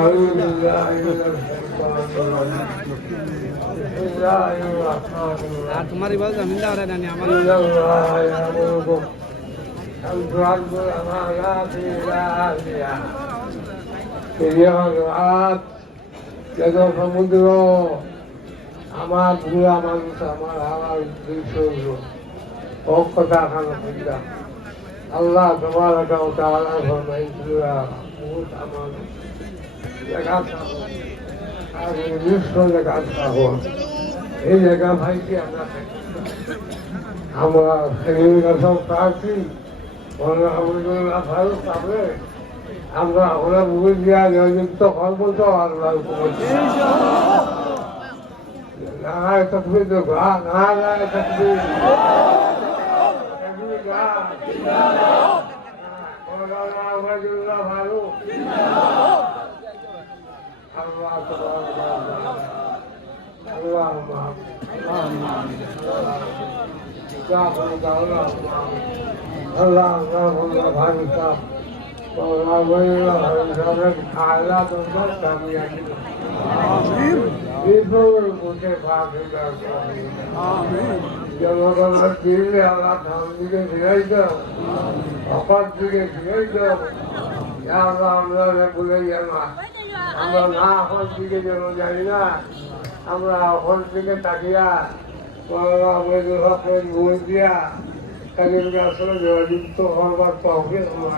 أعوذ بالله من الشيطان الرجيم بسم الله الرحمن الرحيم तुम्हारी बात जमीन दार है ना हमारा إن الله يأمركم أن تؤدوا الأمانات إلى أهلها রাত যেন সমুদ্র আমার বুড়া মানুষ আমার হাওয়ার উদ্দেশ্য কথা খানো চিন্তা আল্লাহ তোমার তাআলা ফরমাইছিলা বহুত আমার জায়গা আর নিঃস্ব জায়গা থাকো এই জায়গা ভাইকে আমরা সেগুলো সব প্রার্থী আমরা ভালো পাবে আমরা ওরা বুঝে দেওয়া নিয়োজিত করবো তো আল্লাহ নারায় তকবীর দেবো নারায় তকবীর ভালো আল্লাহ আল্লাহ আল্লাহ ভালো জনগণের দিলে আল্লাহ ধান দিকে ফিরাই দাও অপার দিকে ফিরাই দাও আমরা বলে না আমরা না অপর দিকে যেন জানি না আমরা অপর দিকে তাকিয়া ঘুরে দিয়া তাদেরকে আসলে জয়যুক্ত হওয়ার তহবিল আমার